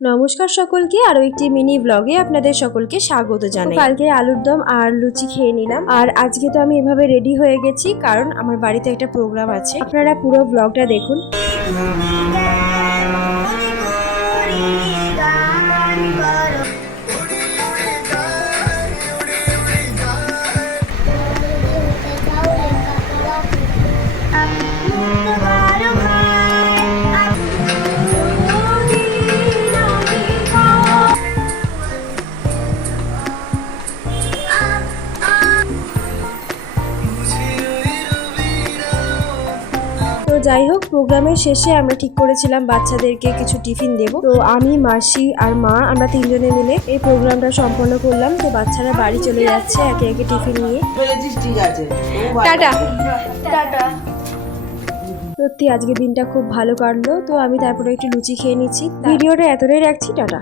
নমস্কার সকলকে, আরো একটি মিনি ব্লগে আপনাদের সকলকে স্বাগত জানাই। কালকে আলুর দম আর লুচি খেয়ে নিলাম, আর আজকে তো আমি এভাবে রেডি হয়ে গেছি কারণ আমার বাড়িতে একটা প্রোগ্রাম আছে। আপনারা পুরো ব্লগটা দেখুন। তো যাই হোক, প্রোগ্রামের শেষে আমরা ঠিক করেছিলাম বাচ্চাদেরকে কিছু টিফিন দেব। তো আমি, মাসি আর মা আমরা তিনজনে মিলে এই প্রোগ্রামটা সম্পন্ন করলাম। তো বাচ্চারা বাড়ি চলে যাচ্ছে একে একে টিফিন নিয়ে। Tata tata. সত্যি আজকে দিনটা খুব ভালো কাটলো। তো আমি তারপরে একটু লুচি খেয়ে নিচ্ছি। ভিডিওটা এতটাই রাখছি, টাটা।